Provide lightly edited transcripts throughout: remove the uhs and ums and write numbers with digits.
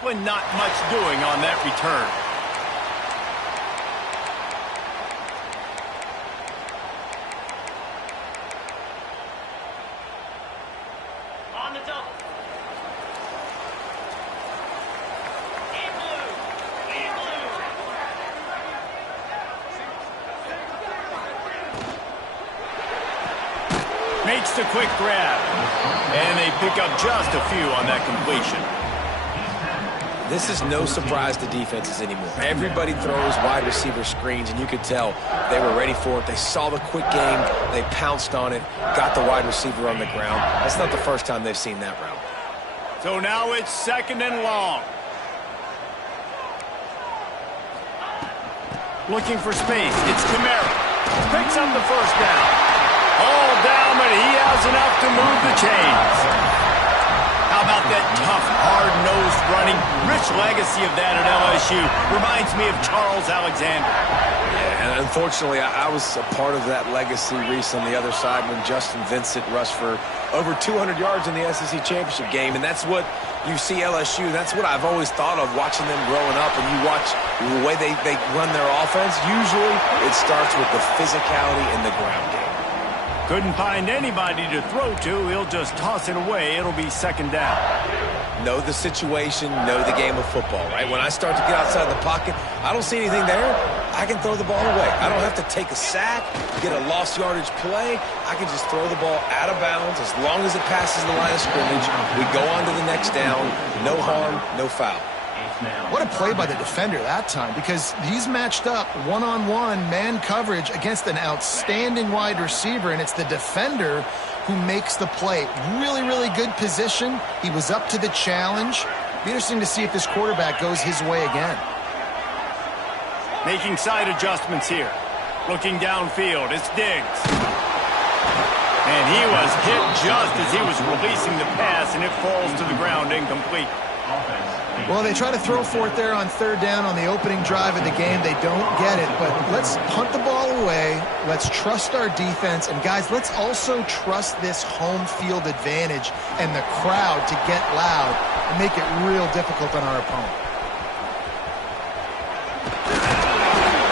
Well, not much doing on that return. On the double. In blue. In blue. Makes the quick grab. And they pick up just a few on that completion. This is no surprise to defenses anymore. Everybody throws wide receiver screens, and you could tell they were ready for it. They saw the quick game. They pounced on it, got the wide receiver on the ground. That's not the first time they've seen that route. So now it's 2nd and long. Looking for space. It's Kamara. Picks up the first down. All down, but he has enough to move the chains. How about that tough, hard-nosed running? Rich legacy of that at LSU. Reminds me of Charles Alexander. Yeah, and unfortunately, I was a part of that legacy, Reese, on the other side when Justin Vincent rushed for over 200 yards in the SEC Championship game, and that's what you see LSU. That's what I've always thought of watching them growing up, and you watch the way they run their offense. Usually, it starts with the physicality in the ground game. Couldn't find anybody to throw to. He'll just toss it away. It'll be 2nd down. Know the situation, know the game of football, right? When I start to get outside the pocket, I don't see anything there. I can throw the ball away. I don't have to take a sack, get a lost yardage play. I can just throw the ball out of bounds. As long as it passes the line of scrimmage, we go on to the next down. No harm, no foul. What a play by the defender that time, because he's matched up one-on-one man coverage against an outstanding wide receiver, and it's the defender who makes the play. Really, really good position. He was up to the challenge. Be interesting to see if this quarterback goes his way again. Making side adjustments here. Looking downfield, it's Diggs. And he was hit just as he was releasing the pass, and it falls to the ground incomplete. Well, they try to throw for it there on 3rd down on the opening drive of the game. They don't get it, but let's punt the ball away. Let's trust our defense. And, guys, let's also trust this home field advantage and the crowd to get loud and make it real difficult on our opponent.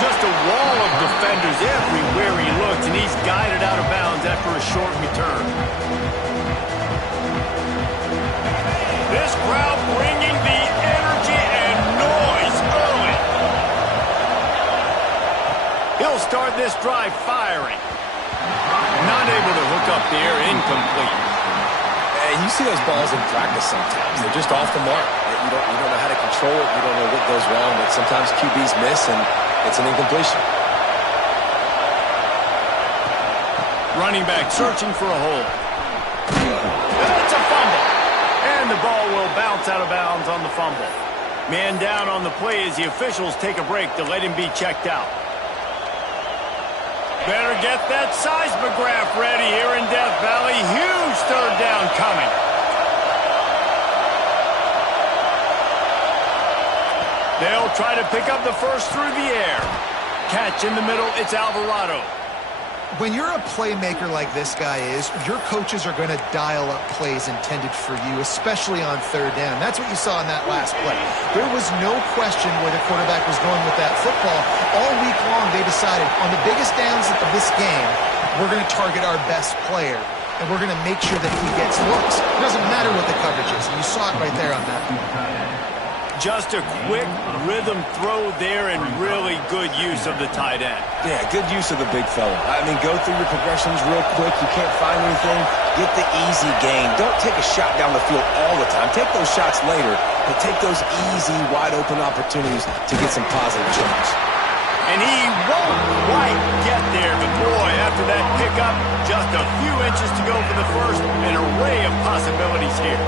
Just a wall of defenders everywhere he looks, and he's guided out of bounds after a short return. This crowd bringing the energy and noise early. He'll start this drive firing. Not able to hook up there, incomplete. And you see those balls in practice sometimes. They're just off the mark. You don't know how to control it. You don't know what goes wrong, but sometimes QBs miss, and it's an incompletion. Running back searching for a hole. It's a fumble. And the ball will bounce out of bounds on the fumble. Man down on the play as the officials take a break to let him be checked out. Better get that seismograph ready here in Death Valley. Huge 3rd down coming. They'll try to pick up the first through the air. Catch in the middle, it's Alvarado. When you're a playmaker like this guy is, your coaches are going to dial up plays intended for you, especially on 3rd down. That's what you saw in that last play. There was no question where the quarterback was going with that football. All week long, they decided on the biggest downs of this game, we're going to target our best player, and we're going to make sure that he gets looks. It doesn't matter what the coverage is. And you saw it right there on that play. Just a quick rhythm throw there and really good use of the tight end. Yeah, good use of the big fella. I mean, go through your progressions real quick. You can't find anything. Get the easy gain. Don't take a shot down the field all the time. Take those shots later, but take those easy, wide-open opportunities to get some positive yards. And he won't quite get there, but boy, after that pickup, just a few inches to go for the first. An array of possibilities here.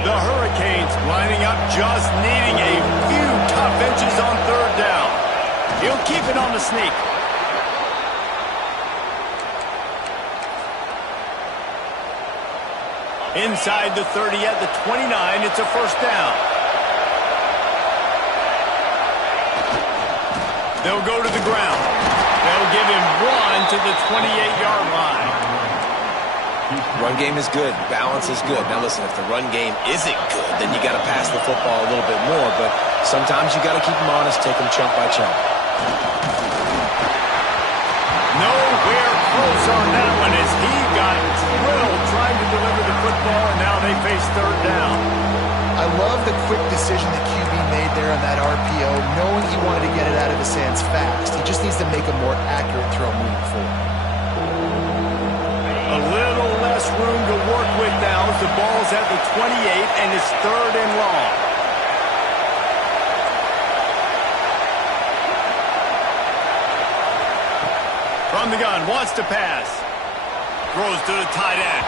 The Hurricanes lining up, just needing a few tough inches on 3rd down. He'll keep it on the sneak. Inside the 30 at the 29, it's a 1st down. They'll go to the ground. They'll give him 1 to the 28-yard line. Run game is good. Balance is good. Now listen, if the run game isn't good, then you got to pass the football a little bit more. But sometimes you got to keep them honest, take them chunk by chunk. Nowhere close on that one as he got drilled trying to deliver the football, and now they face third down. I love the quick decision the QB made there on that RPO, knowing he wanted to get it out of his hands fast. He just needs to make a more accurate throw moving forward. A little less room to work with now as the ball's at the 28 and it's third and long. From the gun, wants to pass. Throws to the tight end.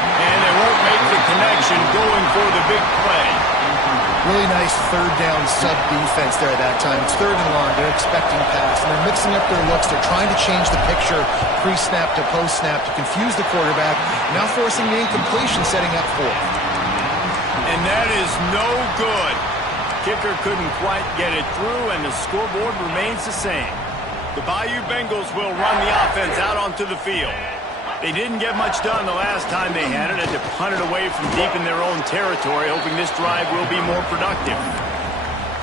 And they won't make the connection going for the big play. Really nice third down sub-defense there at that time. It's third and long. They're expecting pass, and they're mixing up their looks. They're trying to change the picture pre-snap to post-snap to confuse the quarterback, now forcing the incompletion, setting up fourth. And that is no good. Kicker couldn't quite get it through, and the scoreboard remains the same. The Bayou Bengals will run the offense out onto the field. They didn't get much done the last time they had it, had to punt it away from deep in their own territory, hoping this drive will be more productive.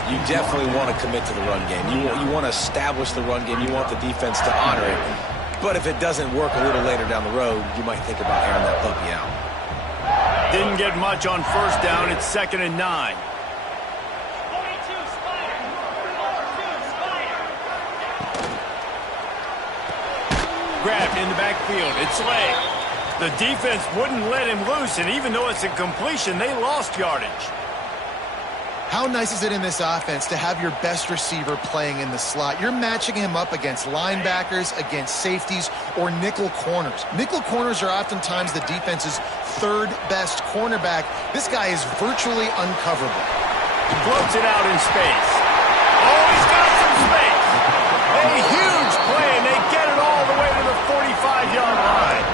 You definitely want to commit to the run game. You want to establish the run game. You want the defense to honor it. But if it doesn't work a little later down the road, you might think about airing that puppy out. Didn't get much on first down. It's 2nd and 9. 42 Spider. 42 Spider. Grabbed in the backfield. It's Slay. The defense wouldn't let him loose, and even though it's a completion, they lost yardage. How nice is it in this offense to have your best receiver playing in the slot? You're matching him up against linebackers, against safeties, or nickel corners. Nickel corners are oftentimes the defense's third best cornerback. This guy is virtually uncoverable. He floats it out in space. Oh, he's got some space. A huge play, and they get it all the way to the 45-yard line.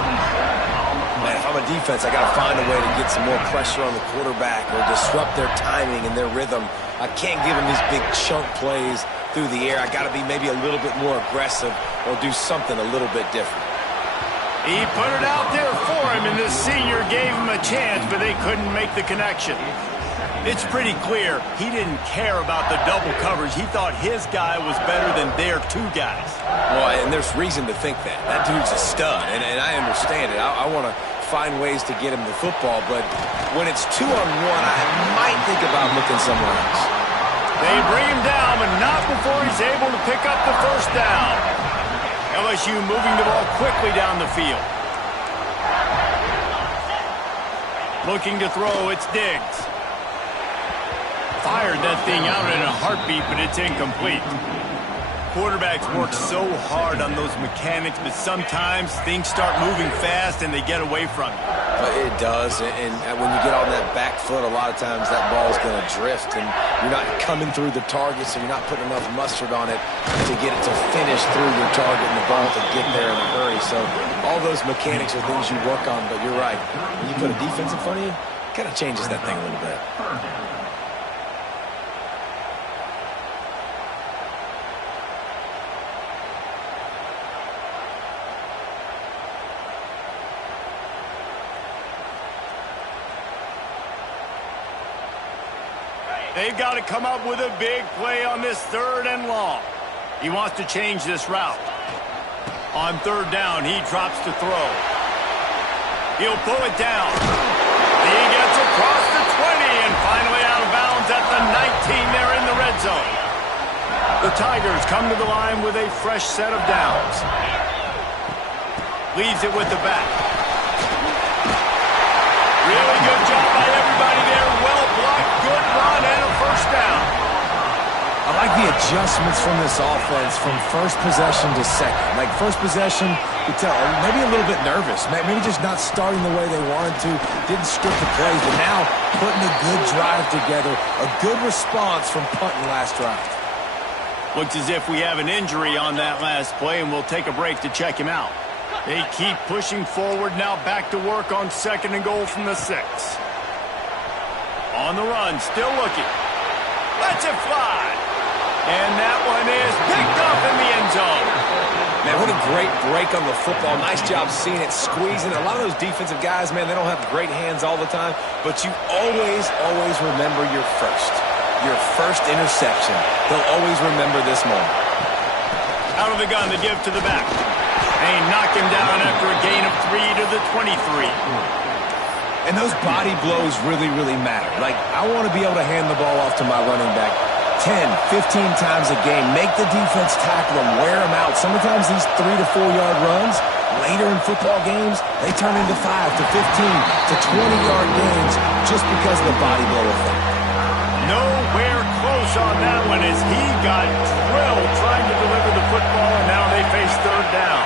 Man, if I'm a defense, I got to find a way to get some more pressure on the quarterback or disrupt their timing and their rhythm. I can't give them these big chunk plays through the air. I got to be maybe a little bit more aggressive or do something a little bit different. He put it out there for him, and the senior gave him a chance, but they couldn't make the connection. It's pretty clear he didn't care about the double coverage. He thought his guy was better than their two guys. Well, and there's reason to think that. That dude's a stud, and I understand it. I want to find ways to get him the football, but when it's 2-on-1, I might think about looking somewhere else. They bring him down, but not before he's able to pick up the first down. LSU moving the ball quickly down the field. Looking to throw, it's Diggs. Fired that thing out in a heartbeat, but it's incomplete. Quarterbacks work so hard on those mechanics, but sometimes things start moving fast and they get away from you. But it does, and when you get on that back foot, a lot of times that ball's going to drift, and you're not coming through the target, so you're not putting enough mustard on it to get it to finish through your target and the ball to get there in a hurry. So all those mechanics are things you work on, but you're right. When you put a defense in front of you, it kind of changes that thing a little bit. They've got to come up with a big play on this 3rd and long. He wants to change this route. On 3rd down, he drops to throw. He'll pull it down. He gets across the 20 and finally out of bounds at the 19 there in the red zone. The Tigers come to the line with a fresh set of downs. Leaves it with the back. Really good job by everybody there. Well blocked, good run, and a first down. I like the adjustments from this offense from first possession to second. Like first possession, you tell maybe a little bit nervous, maybe just not starting the way they wanted to, didn't script the plays, but now putting a good drive together, a good response from punting last drive. Looks as if we have an injury on that last play, and we'll take a break to check him out. They keep pushing forward, now back to work on 2nd and goal from the 6. On the run, still looking. Lets it fly. And that one is picked up in the end zone. Man, what a great break on the football. Nice job seeing it, squeezing. A lot of those defensive guys, man, they don't have great hands all the time, but you always, always remember your first interception. They'll always remember this moment. Out of the gun, the give to the back. They knock him down after a gain of 3 to the 23. And those body blows really, really matter. Like, I want to be able to hand the ball off to my running back 10, 15 times a game. Make the defense tackle them, wear them out. Sometimes these 3 to 4 yard runs, later in football games, they turn into 5 to 15 to 20-yard games just because of the body blow effect. Nowhere close on that one as he got drilled trying to deliver the football, and now they face third down.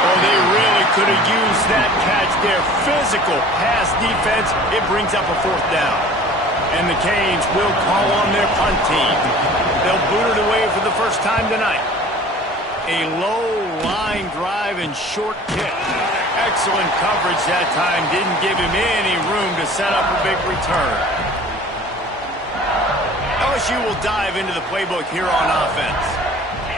Oh, they really could have used that catch there. Physical pass defense. It brings up a fourth down. And the Canes will call on their punt team. They'll boot it away for the first time tonight. A low line drive and short kick. Excellent coverage that time. Didn't give him any room to set up a big return. LSU will dive into the playbook here on offense.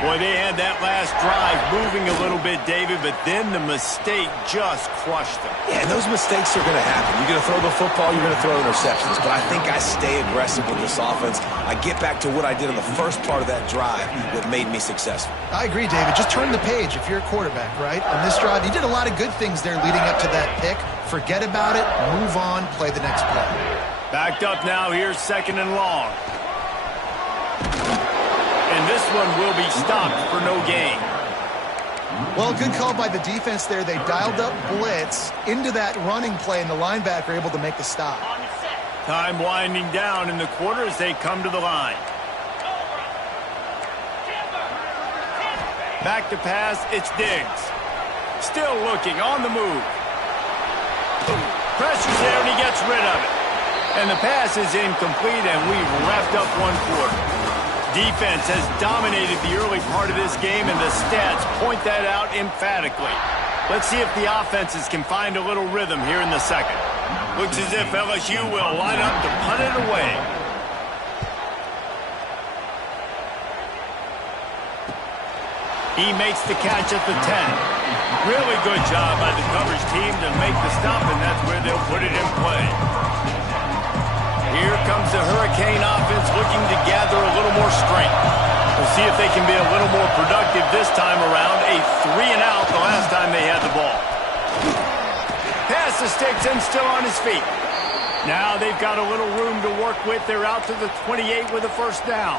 Boy, they had that last drive moving a little bit, David, but then the mistake just crushed them. Yeah, and those mistakes are going to happen. You're going to throw the football, you're going to throw interceptions. But I think I stay aggressive with this offense. I get back to what I did in the first part of that drive that made me successful. I agree, David. Just turn the page if you're a quarterback, right? On this drive, you did a lot of good things there leading up to that pick. Forget about it, move on, play the next play. Backed up now, here's second and long. And this one will be stopped for no gain. Well, good call by the defense there. They dialed up blitz into that running play, and the linebacker able to make the stop. Time winding down in the quarter as they come to the line. Back to pass, it's Diggs. Still looking, on the move. Pressure's there, and he gets rid of it. And the pass is incomplete, and we've wrapped up one quarter. Defense has dominated the early part of this game, and the stats point that out emphatically. Let's see if the offenses can find a little rhythm here in the second. Looks as if LSU will line up to punt it away. He makes the catch at the 10. Really good job by the coverage team to make the stop, and that's where they'll put it in play. Here comes the Hurricane offense looking to gather a little more strength. We'll see if they can be a little more productive this time around. A 3-and-out the last time they had the ball. Pass the sticks and still on his feet. Now they've got a little room to work with. They're out to the 28 with a first down.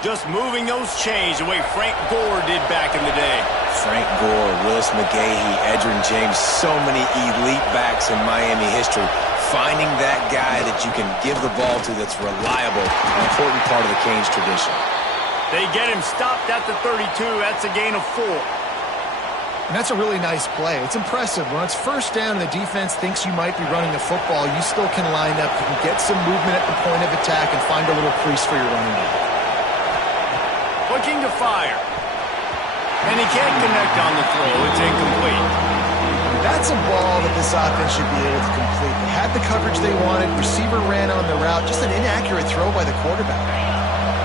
Just moving those chains the way Frank Gore did back in the day. Frank Gore, Willis McGahee, Edgerrin James, so many elite backs in Miami history. Finding that guy that you can give the ball to that's reliable, an important part of the Canes tradition. They get him stopped at the 32. That's a gain of 4. And that's a really nice play. It's impressive. When it's first down and the defense thinks you might be running the football, you still can line up. You can get some movement at the point of attack and find a little crease for your running back. Looking to fire. And he can't connect on the throw. It's incomplete. That's a ball that this offense should be able to complete. They had the coverage they wanted. Receiver ran on the route. Just an inaccurate throw by the quarterback.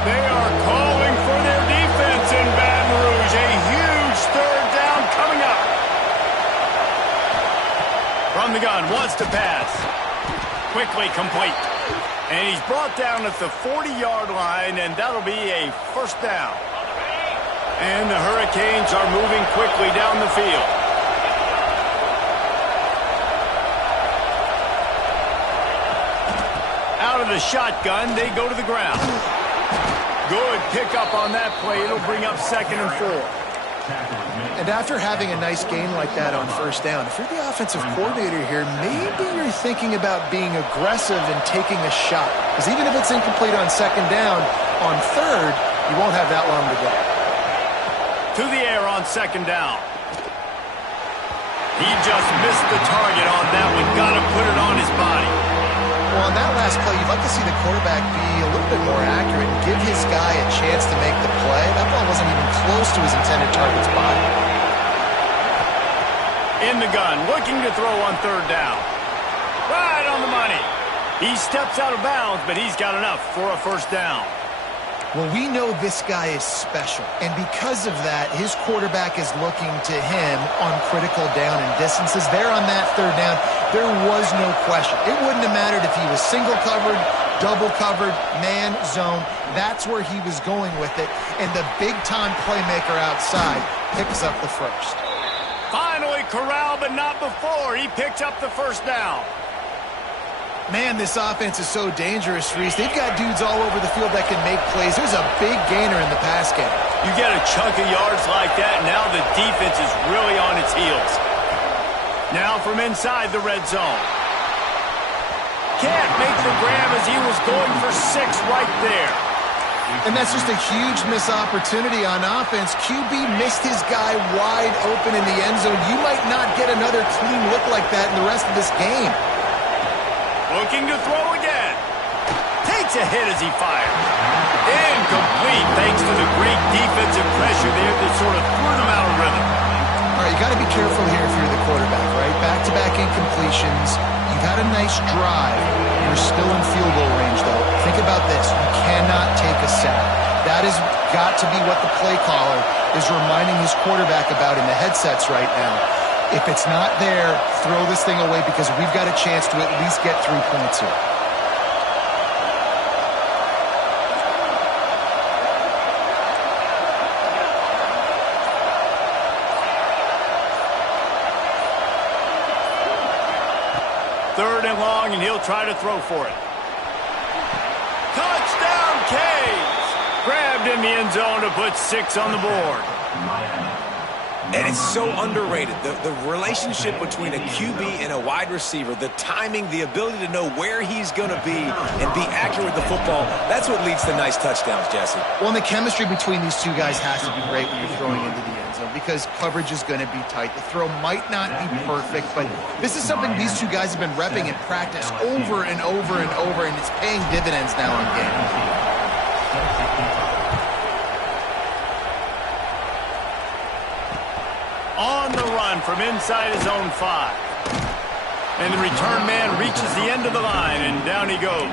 They are calling for their defense in Baton Rouge. A huge third down coming up. From the gun, wants to pass. Quickly complete. And he's brought down at the 40-yard line, and that'll be a first down. And the Hurricanes are moving quickly down the field. Out of the shotgun, they go to the ground. Good pickup on that play. It'll bring up second and 4. And after having a nice gain like that on first down, if you're the offensive coordinator here, maybe you're thinking about being aggressive and taking a shot. Because even if it's incomplete on second down, on third, you won't have that long to go. To the air on second down. He just missed the target on that one. Got to put it on his body. Well, on that last play, you'd like to see the quarterback be a little bit more accurate and give his guy a chance to make the play. That ball wasn't even close to his intended target's body. In the gun, looking to throw on third down. Right on the money. He steps out of bounds, but he's got enough for a first down. Well, we know this guy is special, and because of that, his quarterback is looking to him on critical down and distances. There on that third down, there was no question. It wouldn't have mattered if he was single covered, double covered, man, zone. That's where he was going with it, and the big-time playmaker outside picks up the first. Finally corralled, but not before. He picks up the first down. Man, this offense is so dangerous, Reese. They've got dudes all over the field that can make plays. There's a big gainer in the pass game. You get a chunk of yards like that, now the defense is really on its heels. Now from inside the red zone. Can't make the grab as he was going for 6 right there. And that's just a huge missed opportunity on offense. QB missed his guy wide open in the end zone. You might not get another clean look like that in the rest of this game. Looking to throw again. Takes a hit as he fires. Incomplete thanks to the great defensive pressure there that sort of threw them out of rhythm. All right, you got to be careful here if you're the quarterback, right? Back-to-back incompletions. You've had a nice drive. You're still in field goal range, though. Think about this. You cannot take a sack. That has got to be what the play caller is reminding his quarterback about in the headsets right now. If it's not there, throw this thing away because we've got a chance to at least get 3 points here. Third and long, and he'll try to throw for it. Touchdown, Canes! Grabbed in the end zone to put 6 on the board. And it's so underrated. The relationship between a QB and a wide receiver, the timing, the ability to know where he's going to be and be accurate with the football, that's what leads to nice touchdowns, Jesse. Well, and the chemistry between these two guys has to be great when you're throwing into the end zone because coverage is going to be tight. The throw might not be perfect, but this is something these two guys have been repping in practice over and over and over, and it's paying dividends now in games. On the run from inside his own 5. And the return man reaches the end of the line, and down he goes.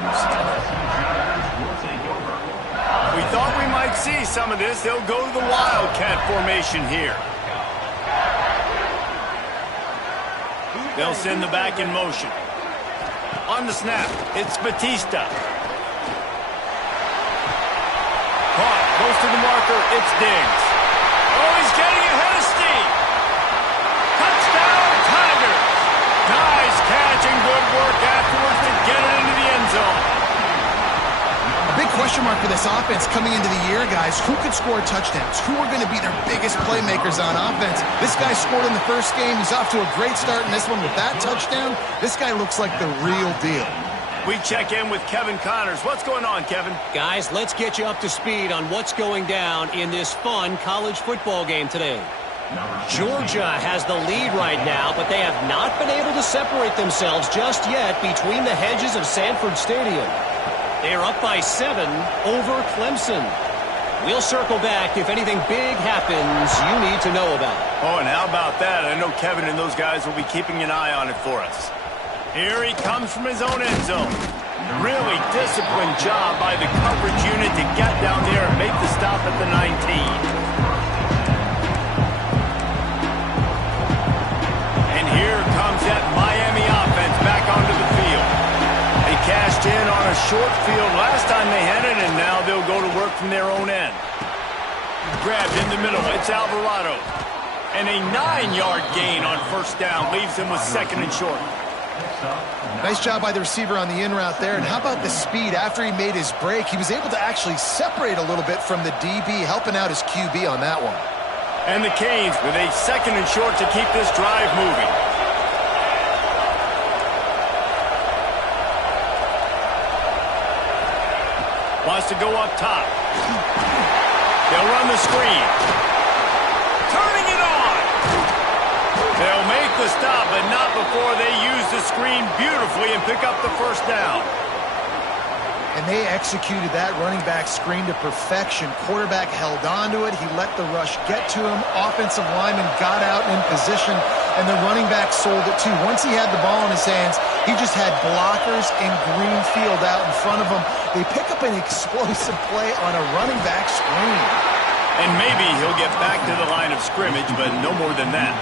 We thought we might see some of this. They'll go to the Wildcat formation here. They'll send the back in motion. On the snap, it's Batista. Caught, close to the marker, it's Diggs. Oh, he's getting ahead of steam. Touchdown, Tigers! Nice catch and good work afterwards to get it into the end zone. A big question mark for this offense coming into the year, guys. Who could score touchdowns? Who are going to be their biggest playmakers on offense? This guy scored in the first game. He's off to a great start in this one with that touchdown. This guy looks like the real deal. We check in with Kevin Connors. What's going on, Kevin? Guys, let's get you up to speed on what's going down in this fun college football game today. Georgia has the lead right now, but they have not been able to separate themselves just yet between the hedges of Sanford Stadium. They are up by 7 over Clemson. We'll circle back if anything big happens you need to know about. Oh, and how about that? I know Kevin and those guys will be keeping an eye on it for us. Here he comes from his own end zone. Really disciplined job by the coverage unit to get down there and make the stop at the 19. Here comes that Miami offense back onto the field. They cashed in on a short field last time they had it, and now they'll go to work from their own end. Grabbed in the middle. It's Alvarado. And a 9-yard gain on first down leaves him with 2nd and short. Nice job by the receiver on the in route there. And how about the speed? After he made his break, he was able to actually separate a little bit from the DB, helping out his QB on that one. And the Canes with a 2nd and short to keep this drive moving. Wants to go up top. They'll run the screen. Turning it on. They'll make the stop, but not before they use the screen beautifully and pick up the first down. And they executed that running back screen to perfection. Quarterback held on to it. He let the rush get to him. Offensive lineman got out in position, and the running back sold it too. Once he had the ball in his hands, he just had blockers and green field out in front of him. They pick up an explosive play on a running back screen. And maybe he'll get back to the line of scrimmage, but no more than that.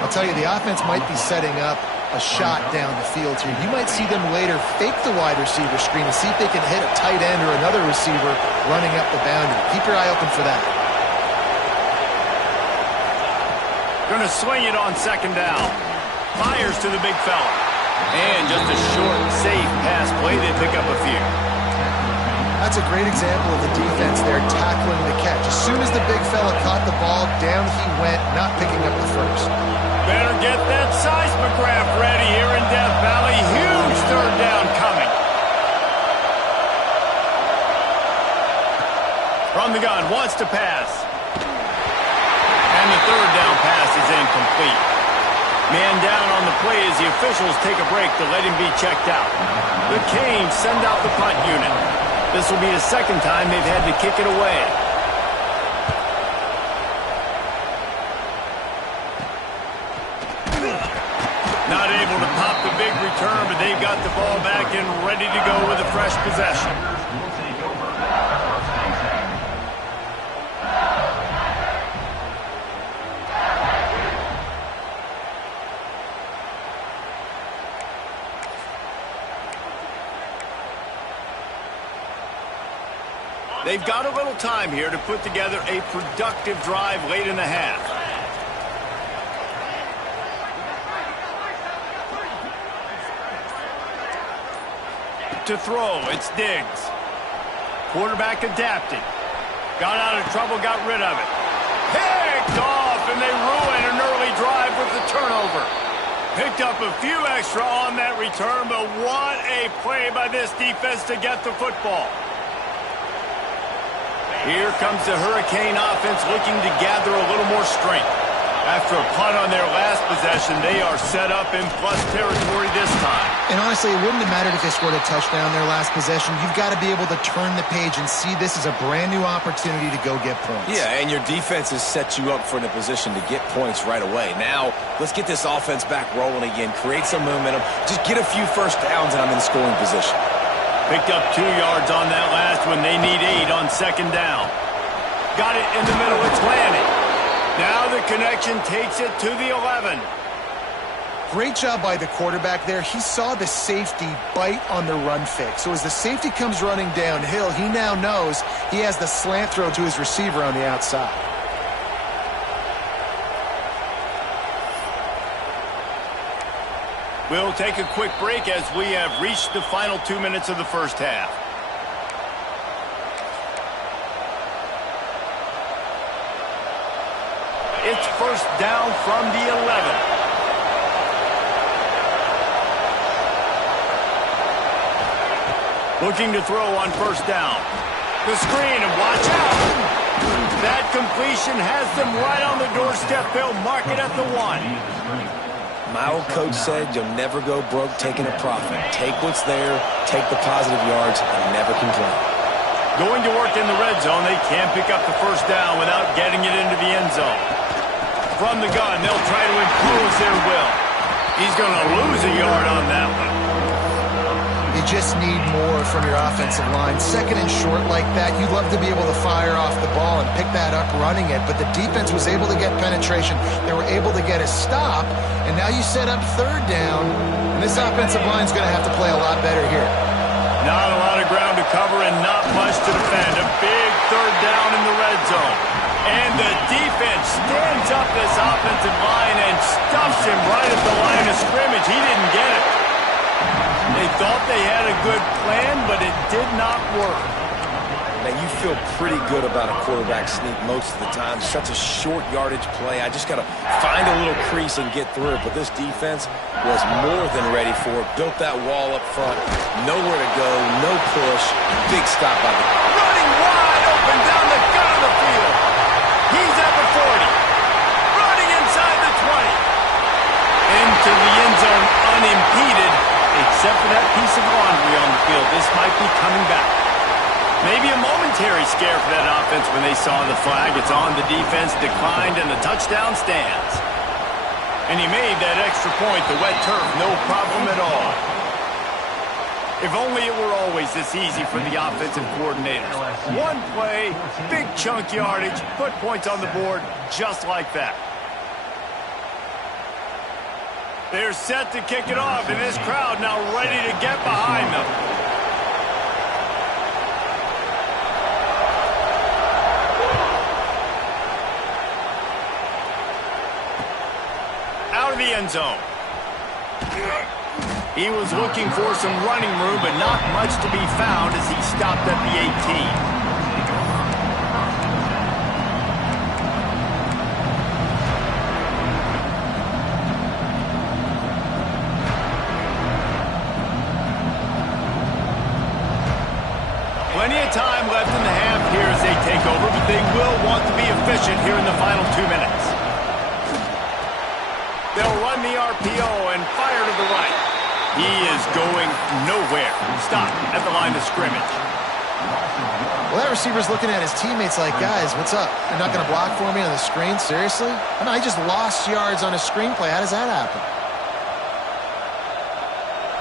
I'll tell you, the offense might be setting up a shot down the field here. You might see them later fake the wide receiver screen and see if they can hit a tight end or another receiver running up the boundary. Keep your eye open for that. Going to swing it on second down. Fires to the big fella. And just a short, safe pass play. They pick up a few. That's a great example of the defense there tackling the catch. As soon as the big fella caught the ball, down he went, not picking up the first. Better get that seismograph ready here in Death Valley. Huge third down coming. From the gun, wants to pass. And the third down pass is incomplete. Man down on the play as the officials take a break to let him be checked out. The Canes send out the punt unit. This will be the second time they've had to kick it away. Not able to pop the big return, but they've got the ball back and ready to go with a fresh possession. They've got a little time here to put together a productive drive late in the half. To throw, it's Diggs. Quarterback adapted. Got out of trouble, got rid of it. Picked off, and they ruin an early drive with the turnover. Picked up a few extra on that return, but what a play by this defense to get the football. Here comes the Hurricane offense looking to gather a little more strength. After a punt on their last possession, they are set up in plus territory this time. And honestly, it wouldn't have mattered if they scored a touchdown their last possession. You've got to be able to turn the page and see this as a brand new opportunity to go get points. Yeah, and your defense has set you up for in a position to get points right away. Now, let's get this offense back rolling again, create some momentum, just get a few first downs, and I'm in scoring position. Picked up 2 yards on that last one. They need 8 on second down. Got it in the middle. It's landed. Now the connection takes it to the 11. Great job by the quarterback there. He saw the safety bite on the run fake. So as the safety comes running downhill, he now knows he has the slant throw to his receiver on the outside. We'll take a quick break as we have reached the final 2 minutes of the first half. It's first down from the 11. Looking to throw on first down. The screen, and watch out. That completion has them right on the doorstep. They'll mark it at the 1. My old coach said you'll never go broke taking a profit. Take what's there, take the positive yards, and never complain. Going to work in the red zone, they can't pick up the first down without getting it into the end zone. From the gun, they'll try to impose their will. He's going to lose a yard on that one. You just need more from your offensive line. Second and short like that, you'd love to be able to fire off the ball and pick that up running it, but the defense was able to get penetration. They were able to get a stop, and now you set up third down, and this offensive line's going to have to play a lot better here. Not a lot of ground to cover and not much to defend. A big third down in the red zone. And the defense stands up this offensive line and stuffs him right at the line of scrimmage. He didn't get it. They thought they had a good plan, but it did not work. Now, you feel pretty good about a quarterback sneak most of the time. Such a short yardage play. I just got to find a little crease and get through it. But this defense was more than ready for it. Built that wall up front. Nowhere to go. No push. Big stop by the... Running wide open down the gut of the field. He's at the 40. Running inside the 20. Into the end zone unimpeded, except up for that piece of laundry on the field. This might be coming back. Maybe a momentary scare for that offense when they saw the flag. It's on, the defense declined, and the touchdown stands. And he made that extra point, the wet turf, no problem at all. If only it were always this easy for the offensive coordinators. One play, big chunk yardage, put points on the board just like that. They're set to kick it off, and this crowd now ready to get behind them. Out of the end zone. He was looking for some running room, but not much to be found as he stopped at the 18. Plenty of time left in the half here as they take over, but they will want to be efficient here in the final 2 minutes. They'll run the RPO and fire to the right. He is going nowhere. Stop at the line of scrimmage. Well, that receiver's looking at his teammates like, guys, what's up? You're not going to block for me on the screen? Seriously? I mean, I just lost yards on a screenplay. How does that happen?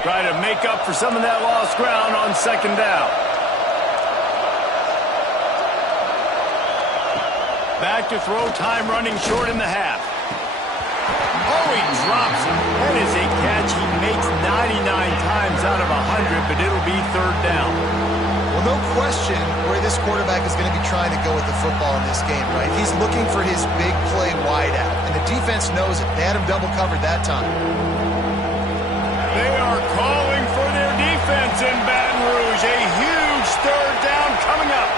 Try to make up for some of that lost ground on second down. Back to throw, time running short in the half. Oh, he drops it. That is a catch he makes 99 times out of 100, but it'll be third down. Well, no question where this quarterback is going to be trying to go with the football in this game, right? He's looking for his big play wide out, and the defense knows it. They had him double covered that time. They are calling for their defense in Baton Rouge. A huge third down coming up.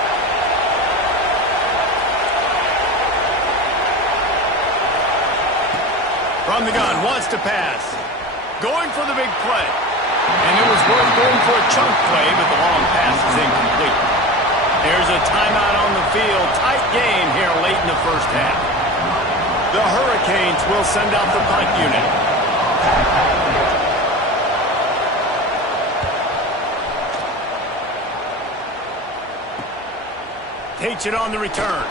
From the gun, wants to pass. Going for the big play. And it was worth going for a chunk play, but the long pass is incomplete. There's a timeout on the field. Tight game here late in the first half. The Hurricanes will send out the punt unit. Takes it on the return.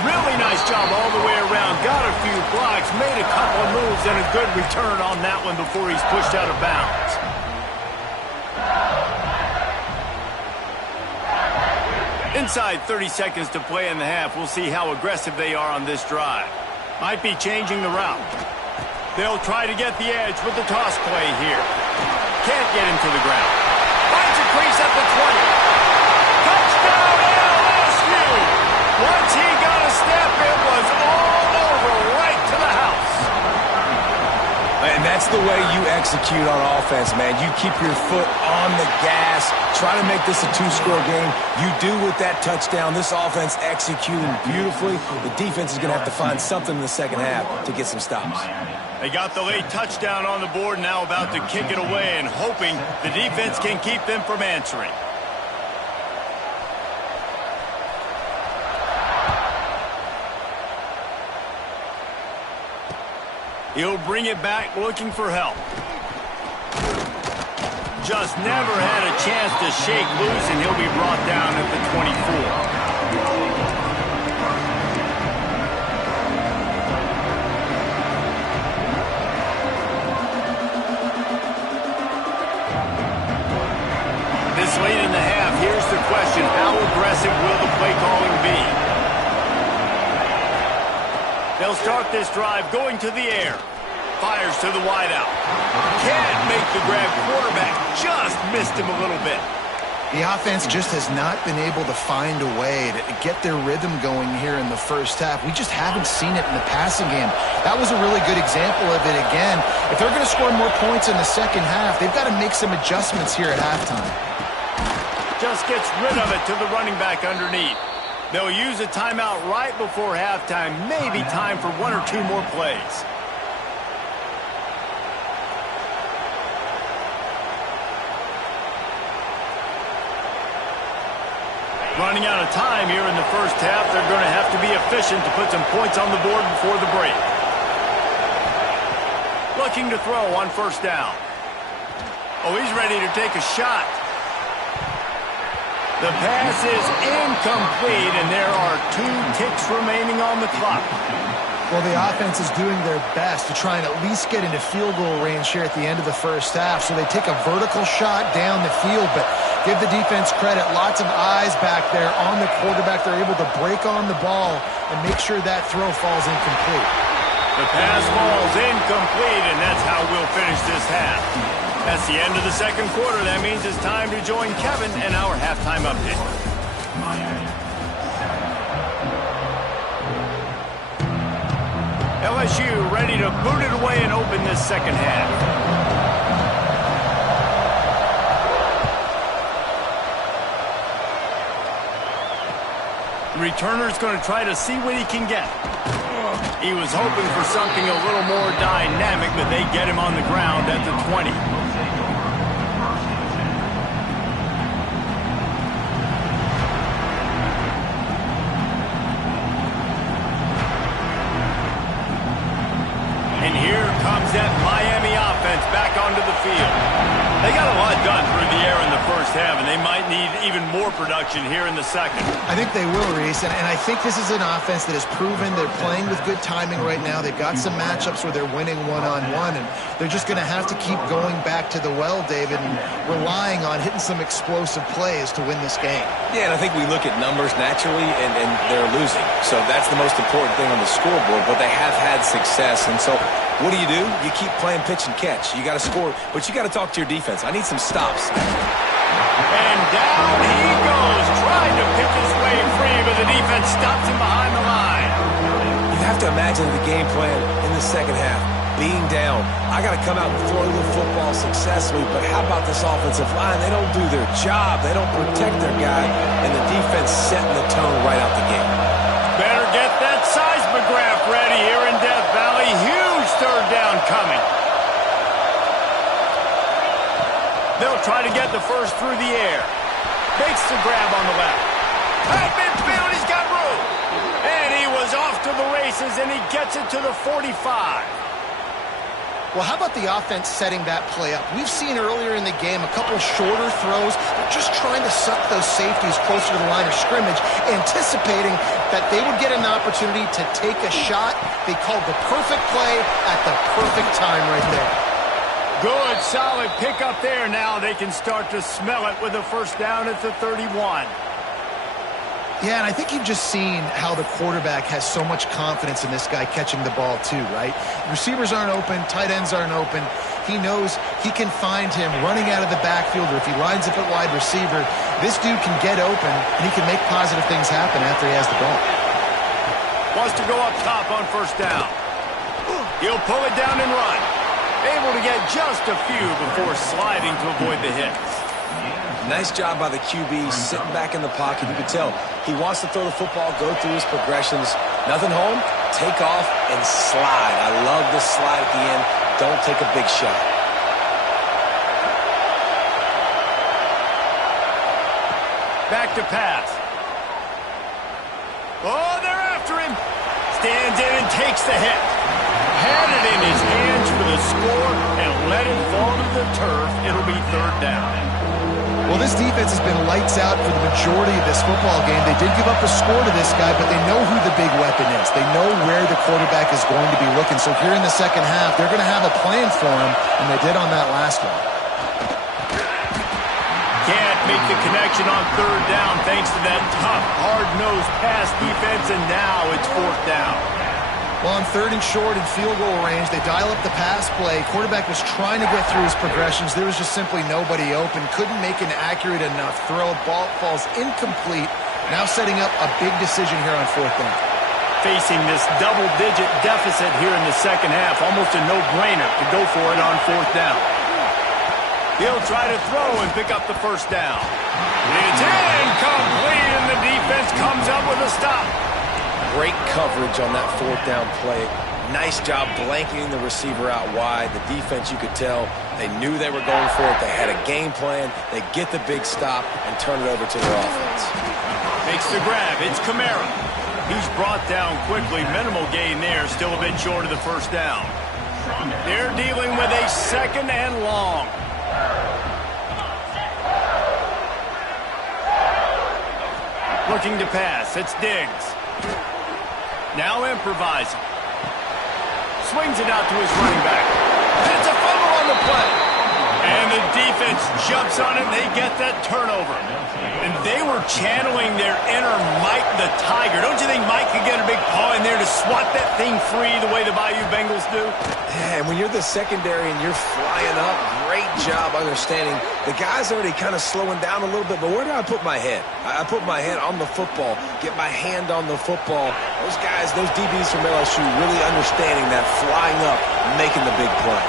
Really nice job all the way around. Got a few blocks, made a couple of moves, and a good return on that one before he's pushed out of bounds. Inside 30 seconds to play in the half. We'll see how aggressive they are on this drive. Might be changing the route. They'll try to get the edge with the toss play here. Can't get him to the ground. Finds a crease at the 20. Touchdown LSU! Once he got a step, it was all over, right to the house. And that's the way you execute on offense, man. You keep your foot on the gas, try to make this a two-score game. You do with that touchdown. This offense executing beautifully. The defense is going to have to find something in the second half to get some stops. They got the late touchdown on the board, now about to kick it away and hoping the defense can keep them from answering. He'll bring it back looking for help. Just never had a chance to shake loose, and he'll be brought down at the 24. This late in the half, here's the question. How aggressive will the play calling be? They'll start this drive going to the air. Fires to the wideout. Can't make the grab. Quarterback just missed him a little bit. The offense just has not been able to find a way to get their rhythm going here in the first half. We just haven't seen it in the passing game. That was a really good example of it again. If they're going to score more points in the second half, they've got to make some adjustments here at halftime. Just gets rid of it to the running back underneath. They'll use a timeout right before halftime. Maybe time for one or two more plays. Running out of time here in the first half. They're going to have to be efficient to put some points on the board before the break. Looking to throw on first down. Oh, he's ready to take a shot. The pass is incomplete, and there are 2 ticks remaining on the clock. Well, the offense is doing their best to try and at least get into field goal range here at the end of the first half. So they take a vertical shot down the field, but give the defense credit. Lots of eyes back there on the quarterback. They're able to break on the ball and make sure that throw falls incomplete. The pass falls incomplete, and that's how we'll finish this half. That's the end of the second quarter. That means it's time to join Kevin and our halftime update. LSU ready to boot it away and open this second half. The returner's going to try to see what he can get. He was hoping for something a little more dynamic, but they get him on the ground at the 20. And here comes that Miami offense back onto the field. They got a lot done through the air in the first half, and they might need even more production here in the second. I think they will, Reese, and I think this is an offense that has proven they're playing with good timing right now. They've got some matchups where they're winning one-on-one, and they're just going to have to keep going back to the well, David, and relying on hitting some explosive plays to win this game. Yeah, and I think we look at numbers naturally, and they're losing. So that's the most important thing on the scoreboard, but they have had success. And so what do? You keep playing pitch and catch. You got to score, but you got to talk to your defense. I need some stops. And down he goes, trying to pick his way free, but the defense stops him behind the line. You have to imagine the game plan in the second half. Being down, I got to come out and throw the football successfully, but how about this offensive line? They don't do their job. They don't protect their guy, and the defense setting the tone right out the gate. Better get that seismograph ready here in Death Valley. Huge third down coming. They'll try to get the first through the air. Makes the grab on the left. At midfield, he's got room. And he was off to the races, and he gets it to the 45. Well, how about the offense setting that play up? We've seen earlier in the game a couple shorter throws. They're just trying to suck those safeties closer to the line of scrimmage, anticipating that they would get an opportunity to take a shot. They called the perfect play at the perfect time right there. Good, solid pick up there. Now they can start to smell it with a first down at the 31. Yeah, and I think you've just seen how the quarterback has so much confidence in this guy catching the ball too, right? Receivers aren't open, tight ends aren't open. He knows he can find him running out of the backfield, or if he lines up at wide receiver, this dude can get open, and he can make positive things happen after he has the ball. Wants to go up top on first down. He'll pull it down and run. Able to get just a few before sliding to avoid the hit. Nice job by the QB, sitting back in the pocket. You can tell he wants to throw the football, go through his progressions. Nothing home, take off, and slide. I love this slide at the end. Don't take a big shot. Back to pass. Oh, they're after him. Stands in and takes the hit. Had it in his hands for the score and let it fall to the turf. It'll be third down. Well, this defense has been lights out for the majority of this football game. They did give up a score to this guy, but they know who the big weapon is. They know where the quarterback is going to be looking. So here in the second half, they're going to have a plan for him, and they did on that last one. Can't make the connection on third down thanks to that tough, hard-nosed pass defense, and now it's fourth down. Well, on third and short in field goal range, they dial up the pass play. Quarterback was trying to get through his progressions. There was just simply nobody open. Couldn't make an accurate enough throw. Ball falls incomplete. Now setting up a big decision here on fourth down. Facing this double-digit deficit here in the second half, almost a no-brainer to go for it on fourth down. He'll try to throw and pick up the first down. It's incomplete, and the defense comes up with a stop. Great coverage on that fourth down play. Nice job blanketing the receiver out wide. The defense, you could tell, they knew they were going for it. They had a game plan. They get the big stop and turn it over to their offense. Makes the grab. It's Kamara. He's brought down quickly. Minimal gain there. Still a bit short of the first down. They're dealing with a second and long. Looking to pass. It's Diggs. Now improvising. Swings it out to his running back. And it's a fumble on the play. And the defense jumps on it, and they get that turnover. And they were channeling their inner Mike the Tiger. Don't you think Mike could get a big paw in there to swat that thing free the way the Bayou Bengals do? Yeah, and when you're the secondary and you're flying up, great job understanding. The guy's already kind of slowing down a little bit, but where do I put my head? I put my head on the football, get my hand on the football. Those guys, those DBs from LSU really understanding that flying up, making the big play.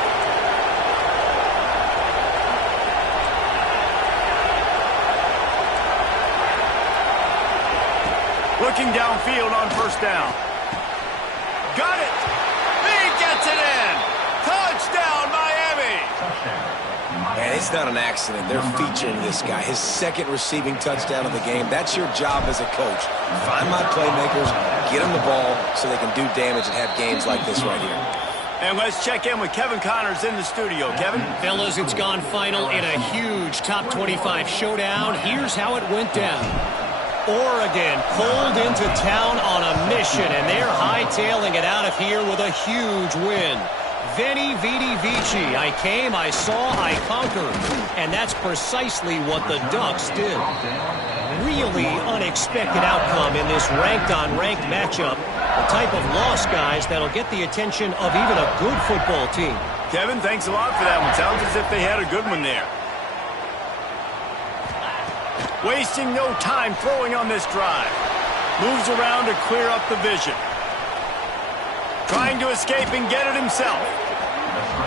Looking downfield on first down. Got it! He gets it in! Touchdown, Miami! And it's not an accident. They're featuring this guy. His second receiving touchdown of the game. That's your job as a coach. Find my playmakers, get them the ball so they can do damage and have games like this right here. And let's check in with Kevin Connors in the studio. Kevin? Fellas, it's gone final in a huge top 25 showdown. Here's how it went down. Oregon pulled into town on a mission, and they're hightailing it out of here with a huge win. Veni, Vidi, Vici. I came, I saw, I conquered. And that's precisely what the Ducks did. Really unexpected outcome in this ranked-on-ranked matchup. The type of loss, guys, that'll get the attention of even a good football team. Kevin, thanks a lot for that one. Sounds as if they had a good one there. Wasting no time throwing on this drive. Moves around to clear up the vision. Trying to escape and get it himself.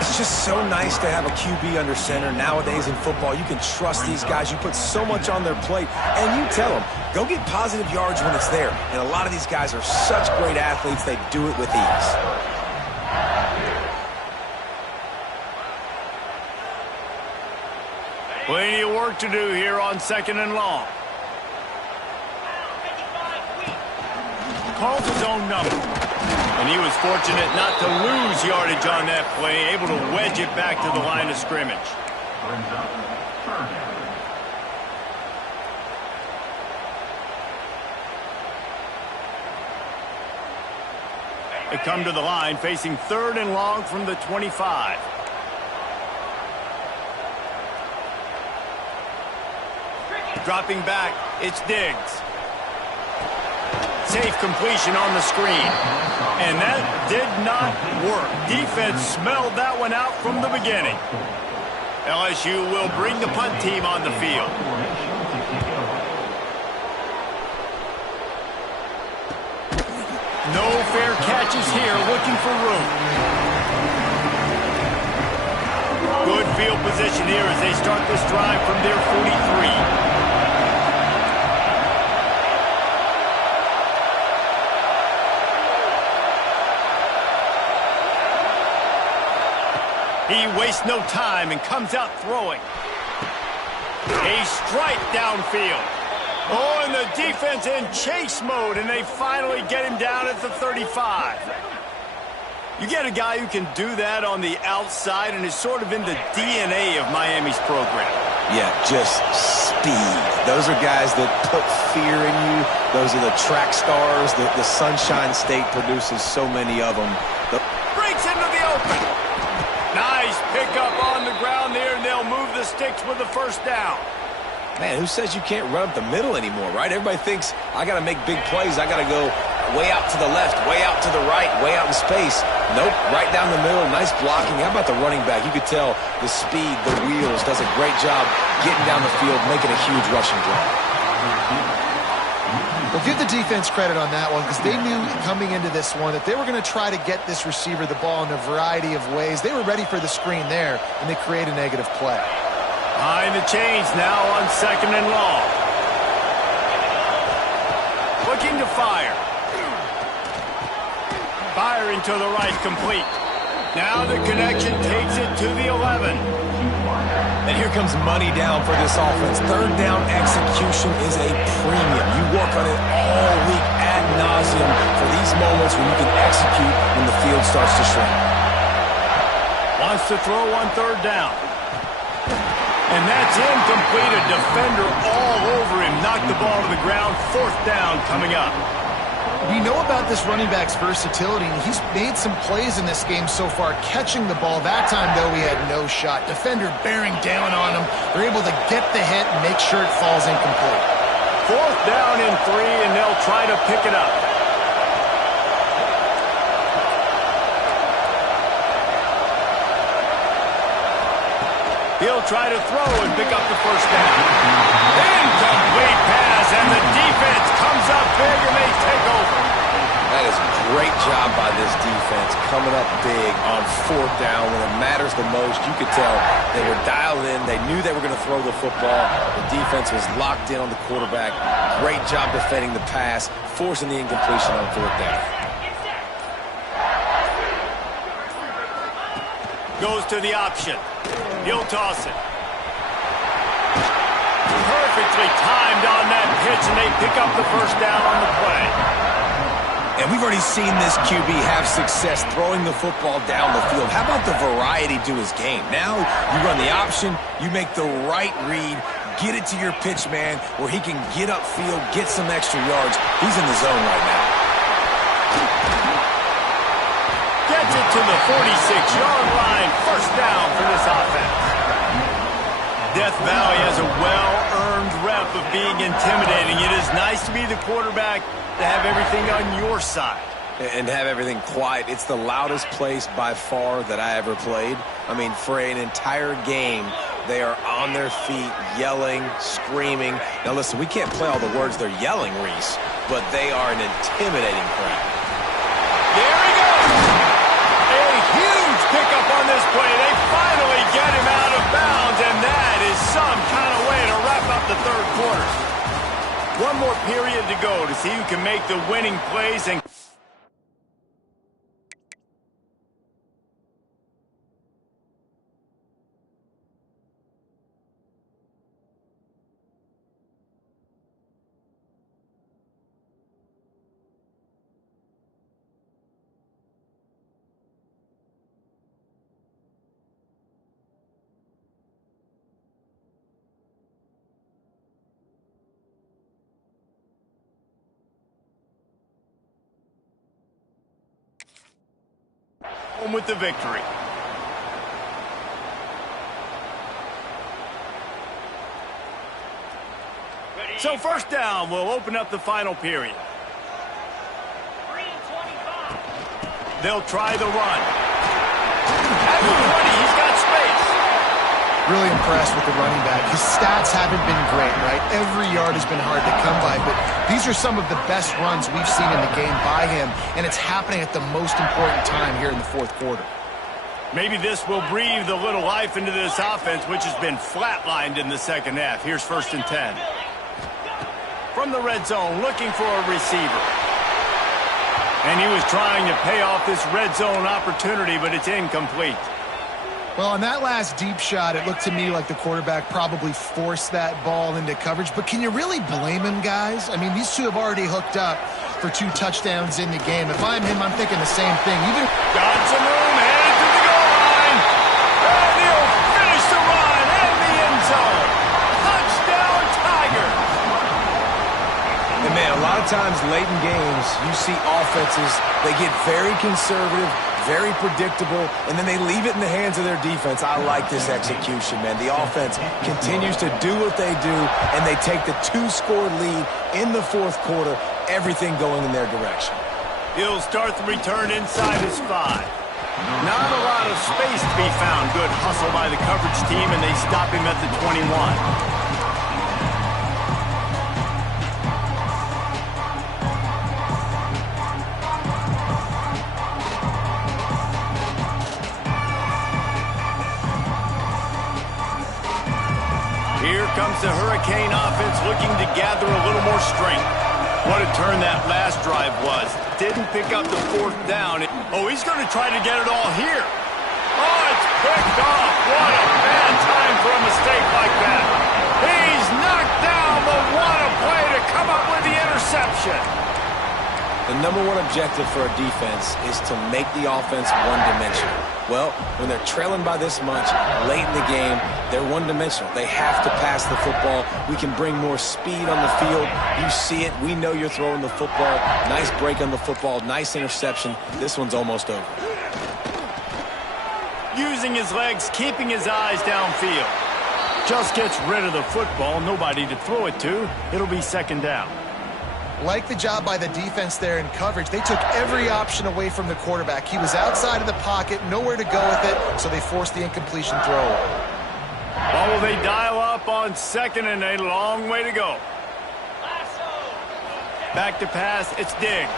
It's just so nice to have a QB under center. Nowadays in football, you can trust these guys. You put so much on their plate, and you tell them, go get positive yards when it's there. And a lot of these guys are such great athletes, they do it with ease. Plenty of work to do here on 2nd and long. Calls his own number. And he was fortunate not to lose yardage on that play, able to wedge it back to the line of scrimmage. They come to the line facing 3rd and long from the 25. Dropping back, it's Diggs. Safe completion on the screen. And that did not work. Defense smelled that one out from the beginning. LSU will bring the punt team on the field. No fair catches here, looking for room. Good field position here as they start this drive from their 43. He wastes no time and comes out throwing. A strike downfield. Oh, and the defense in chase mode, and they finally get him down at the 35. You get a guy who can do that on the outside and is sort of in the DNA of Miami's program. Yeah, just speed. Those are guys that put fear in you. Those are the track stars. The Sunshine State produces so many of them. Breaks into the open. Nice pickup on the ground there, and they'll move the sticks with the first down. Man, who says you can't run up the middle anymore, right? Everybody thinks, I got to make big plays. I got to go way out to the left, way out to the right, way out in space. Nope, right down the middle, nice blocking. How about the running back? You could tell the speed, the wheels, does a great job getting down the field, making a huge rushing play. Well, give the defense credit on that one because they knew coming into this one that they were going to try to get this receiver the ball in a variety of ways. They were ready for the screen there, and they create a negative play. Behind the chains now on 2nd and long. Looking to fire. Firing to the right, complete. Now the connection takes it to the 11. And here comes money down for this offense. 3rd down execution is a premium. You work on it all week ad nauseum for these moments when you can execute when the field starts to shrink. Wants to throw on 3rd down. And that's incomplete. A defender all over him. Knocked the ball to the ground. 4th down coming up. We know about this running back's versatility, and he's made some plays in this game so far, catching the ball. That time, though, he had no shot. Defender bearing down on him. They're able to get the hit and make sure it falls incomplete. 4th down and 3, and they'll try to pick it up. He'll try to throw and pick up the 1st down. Incomplete pass, and the defense comes up big, and they take over. That is a great job by this defense, coming up big on 4th down when it matters the most. You could tell they were dialed in. They knew they were going to throw the football. The defense was locked in on the quarterback. Great job defending the pass, forcing the incompletion on 4th down. Goes to the option. He'll toss it. Perfectly timed on that pitch, and they pick up the 1st down on the play. And we've already seen this QB have success throwing the football down the field. How about the variety to his game? Now you run the option, you make the right read, get it to your pitch man where he can get upfield, get some extra yards. He's in the zone right now. Gets it to the 46-yard line. 1st down for this offense. Death Valley has a well-earned rep of being intimidating. It is nice to be the quarterback, to have everything on your side. And have everything quiet. It's the loudest place by far that I ever played. I mean, for an entire game, they are on their feet, yelling, screaming. Now listen, we can't play all the words they're yelling, Reese, but they are an intimidating crowd. There he goes! A huge pickup on this play. They finally get him out of bounds, and that is some kind of way to wrap up the 3rd quarter. One more period to go to see who can make the winning plays and home with the victory. So 1st down will open up the final period. 3:25. They'll try the run. At the 20, he's got space. Really impressed with the running back. His stats haven't been great, right? Every yard has been hard to come by, but these are some of the best runs we've seen in the game by him, and it's happening at the most important time here in the 4th quarter. Maybe this will breathe a little life into this offense, which has been flatlined in the 2nd half. Here's 1st and 10. From the red zone, looking for a receiver. And he was trying to pay off this red zone opportunity, but it's incomplete. Well, on that last deep shot, it looked to me like the quarterback probably forced that ball into coverage. But can you really blame him, guys? I mean, these two have already hooked up for 2 touchdowns in the game. If I'm him, I'm thinking the same thing. Even got some room, headed to the goal line. And he'll finish the run in the end zone. Touchdown, Tigers. And man, a lot of times late in games, you see offenses, they get very conservative, very predictable, and then they leave it in the hands of their defense. I like this execution, man. The offense continues to do what they do, and they take the 2-score lead in the 4th quarter, everything going in their direction. He'll start the return inside his 5. Not a lot of space to be found. Good hustle by the coverage team, and they stop him at the 21. Here comes the Hurricane offense looking to gather a little more strength. What a turn that last drive was. Didn't pick up the 4th down. Oh, he's going to try to get it all here. Oh, it's picked off. What a bad time for a mistake like that. He's knocked down, but what a play to come up with the interception. The #1 objective for a defense is to make the offense one-dimensional. Well, when they're trailing by this much late in the game, They're one-dimensional. They have to pass the football. We can bring more speed on the field. You see it. We know you're throwing the football. Nice break on the football. Nice interception. This one's almost over. Using his legs, keeping his eyes downfield. Just gets rid of the football. Nobody to throw it to. It'll be second down. Like the job by the defense there in coverage. They took every option away from the quarterback. He was outside of the pocket, nowhere to go with it, so they forced the incompletion throw. What will they dial up on second and a long way to go? Back to pass, it's Diggs.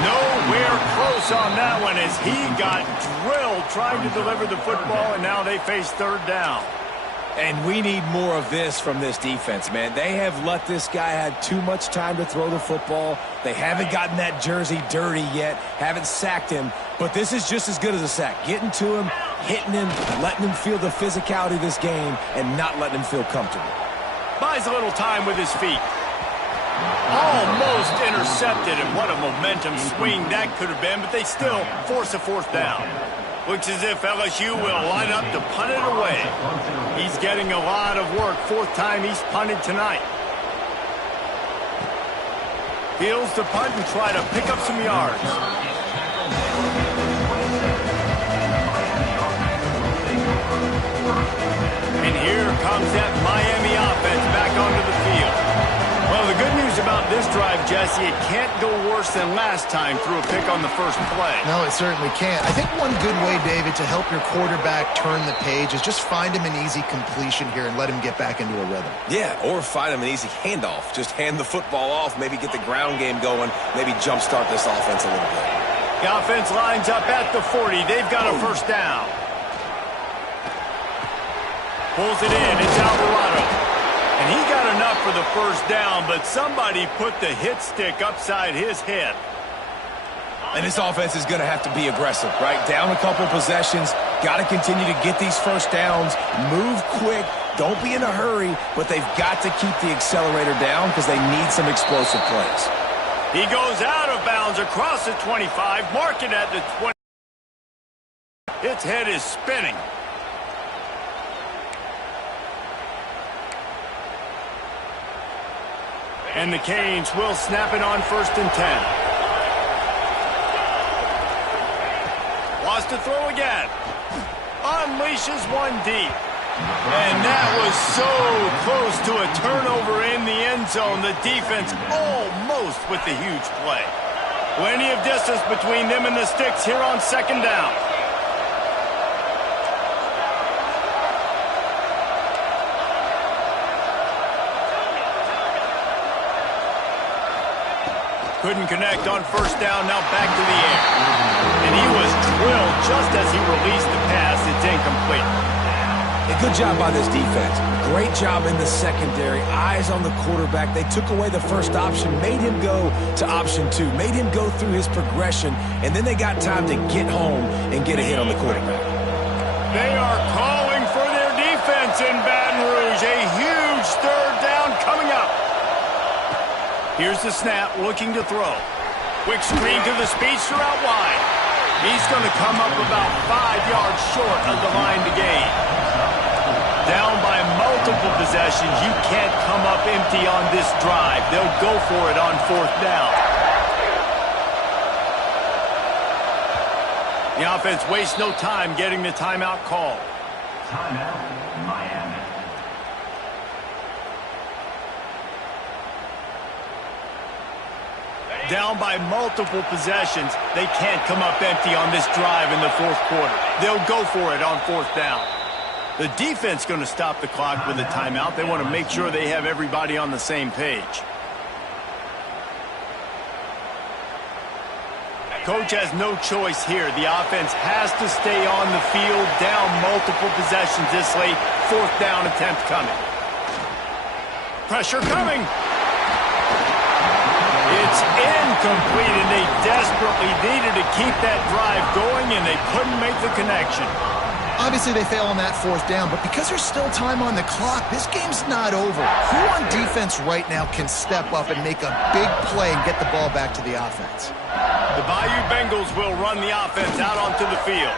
Nowhere close on that one as he got drilled trying to deliver the football, and now they face third down. And we need more of this from this defense, man. They have let this guy have too much time to throw the football. They haven't gotten that jersey dirty yet, haven't sacked him. But this is just as good as a sack. Getting to him, hitting him, letting him feel the physicality of this game, and not letting him feel comfortable. Buys a little time with his feet. Almost intercepted, and what a momentum swing that could have been, but they still force a fourth down. Looks as if LSU will line up to punt it away. He's getting a lot of work. Fourth time he's punted tonight. Fields to punt and try to pick up some yards. And here comes that Miami offense back onto the field. Well, the good news about this drive, Jesse, it can't go worse than last time through a pick on the first play. No, it certainly can't. I think one good way, David, to help your quarterback turn the page is just find him an easy completion here and let him get back into a rhythm. Yeah, or find him an easy handoff. Just hand the football off, maybe get the ground game going, maybe jumpstart this offense a little bit. The offense lines up at the 40. They've got a first down. Pulls it in. It's Alvarado. And he got enough for the first down, but somebody put the hit stick upside his head. And this offense is going to have to be aggressive, right? Down a couple possessions, got to continue to get these first downs, move quick, don't be in a hurry, but they've got to keep the accelerator down because they need some explosive plays. He goes out of bounds across the 25, mark it at the 20. Its head is spinning. And the Canes will snap it on first and 10. Wants to throw again. Unleashes one deep. And that was so close to a turnover in the end zone. The defense almost with the huge play. Plenty of distance between them and the sticks here on second down. Couldn't connect on first down, now back to the air. And he was drilled just as he released the pass. It's incomplete. A good job by this defense. Great job in the secondary. Eyes on the quarterback. They took away the first option, made him go to option 2, made him go through his progression, and then they got time to get home and get a hit on the quarterback. They are calling for their defense in Baton Rouge. A huge third down coming up. Here's the snap, looking to throw. Quick screen to the speedster out wide. He's going to come up about 5 yards short of the line to gain. Down by multiple possessions, you can't come up empty on this drive. They'll go for it on fourth down. The offense wastes no time getting the timeout called. Timeout, Miami. Down by multiple possessions, they can't come up empty on this drive in the fourth quarter. They'll go for it on fourth down. The defense going to stop the clock with a timeout. They want to make sure they have everybody on the same page. Coach has no choice here. The offense has to stay on the field, down multiple possessions this late. Fourth down attempt coming. Pressure coming. It's incomplete, and they desperately needed to keep that drive going, and they couldn't make the connection. Obviously, they fail on that fourth down, but because there's still time on the clock, this game's not over. Who on defense right now can step up and make a big play and get the ball back to the offense? The Bayou Bengals will run the offense out onto the field.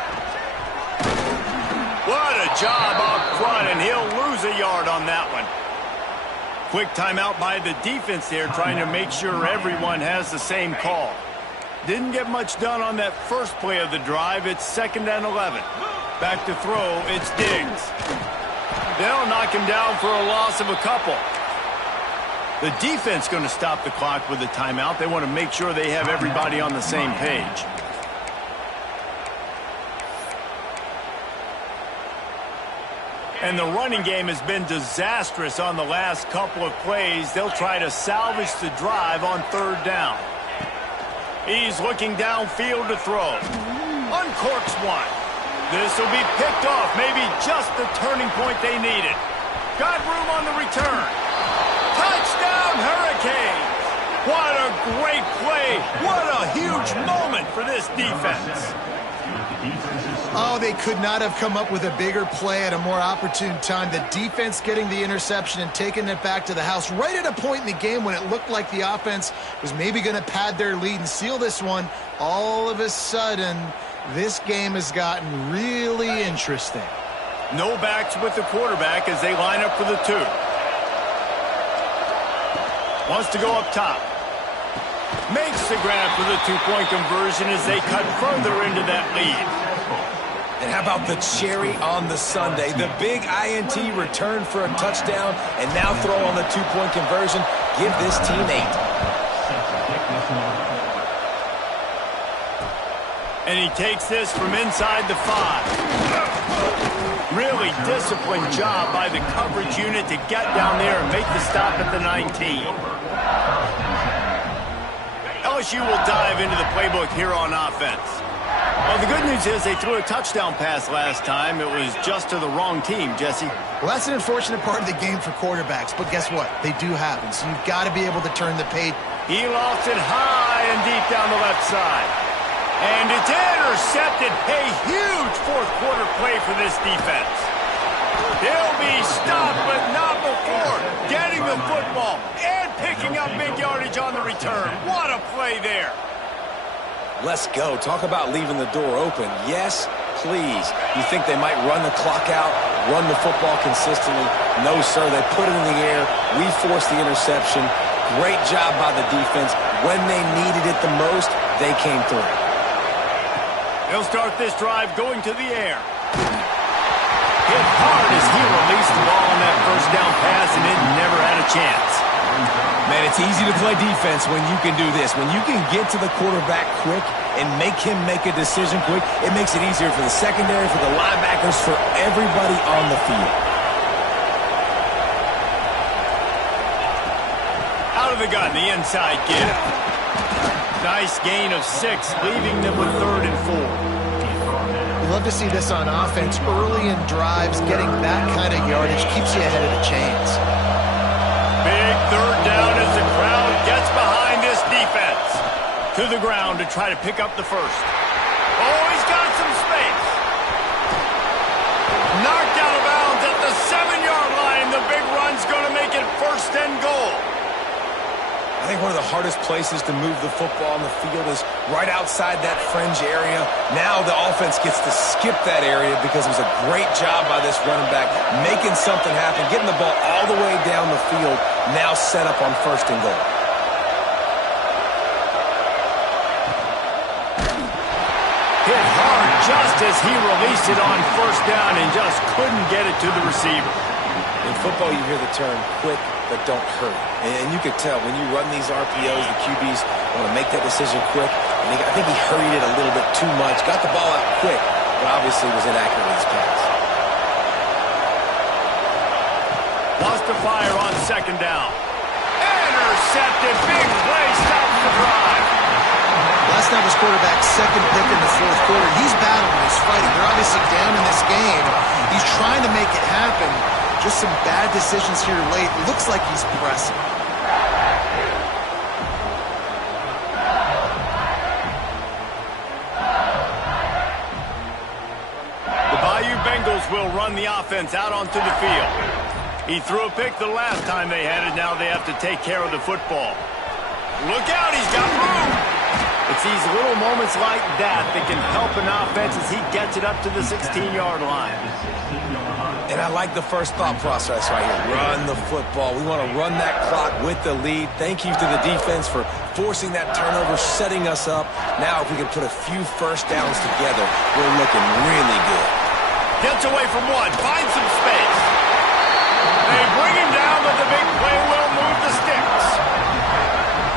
What a job up front, and he'll lose a yard on that one. Quick timeout by the defense there, trying to make sure everyone has the same call. Didn't get much done on that first play of the drive. It's 2nd and 11. Back to throw, it's Diggs. They'll knock him down for a loss of a couple. The defense going to stop the clock with a timeout. They want to make sure they have everybody on the same page. And the running game has been disastrous on the last couple of plays. They'll try to salvage the drive on 3rd down. He's looking downfield to throw. Uncorks one. This will be picked off. Maybe just the turning point they needed. Got room on the return. Touchdown, Hurricanes! What a great play. What a huge moment for this defense. Oh, they could not have come up with a bigger play at a more opportune time. The defense getting the interception and taking it back to the house right at a point in the game when it looked like the offense was maybe going to pad their lead and seal this one. All of a sudden, this game has gotten really interesting. No backs with the quarterback as they line up for the 2. Wants to go up top. Makes the grab for the 2-point conversion as they cut further into that lead. And how about the cherry on the sundae? The big INT return for a touchdown, and now throw on the 2-point conversion. Give this team 8. And he takes this from inside the 5. Really disciplined job by the coverage unit to get down there and make the stop at the 19. LSU will dive into the playbook here on offense. Well, the good news is they threw a touchdown pass last time. It was just to the wrong team, Jesse. Well, that's an unfortunate part of the game for quarterbacks, but guess what? They do happen, so you've got to be able to turn the page. He lost it high and deep down the left side. And it's intercepted. A huge fourth-quarter play for this defense. They'll be stopped, but not before getting the football and picking up big yardage on the return. What a play there. Let's go. Talk about leaving the door open. Yes, please. You think they might run the clock out, run the football consistently? No, sir. They put it in the air. We forced the interception. Great job by the defense. When they needed it the most, they came through. They'll start this drive going to the air. Hit hard as he released the ball on that first down pass, and it never had a chance. Man, it's easy to play defense when you can do this. When you can get to the quarterback quick and make him make a decision quick, it makes it easier for the secondary, for the linebackers, for everybody on the field. Out of the gun, the inside give. Nice gain of 6, leaving them with 3rd and 4. We love to see this on offense. Early in drives, getting that kind of yardage keeps you ahead of the chains. Big 3rd down as the crowd gets behind this defense. To the ground to try to pick up the first. Oh, he's got some space. Knocked out of bounds at the 7-yard line. The big run's going to make it 1st and goal. I think one of the hardest places to move the football on the field is right outside that fringe area. Now the offense gets to skip that area because it was a great job by this running back, making something happen, getting the ball all the way down the field, now set up on 1st and goal. Hit hard just as he released it on 1st down and just couldn't get it to the receiver. In football, you hear the term quick, but don't hurry. And you could tell when you run these RPOs, the QBs want to make that decision quick. And I think he hurried it a little bit too much. Got the ball out quick, but obviously was inaccurate in his pass. Lost the fire on 2nd down. Intercepted. Big play. Stops the drive. Last night was quarterback's 2nd pick in the 4th quarter. He's battling. He's fighting. They're obviously down in this game. He's trying to make it happen. Just some bad decisions here late. Looks like he's pressing. The Bayou Bengals will run the offense out onto the field. He threw a pick the last time they had it. Now they have to take care of the football. Look out, he's got room. It's these little moments like that that can help an offense as he gets it up to the 16-yard line. And I like the first thought process right here. Run the football. We want to run that clock with the lead. Thank you to the defense for forcing that turnover, setting us up. Now if we can put a few first downs together, we're looking really good. Gets away from one. Finds some space. They bring him down, but the big play will move the sticks.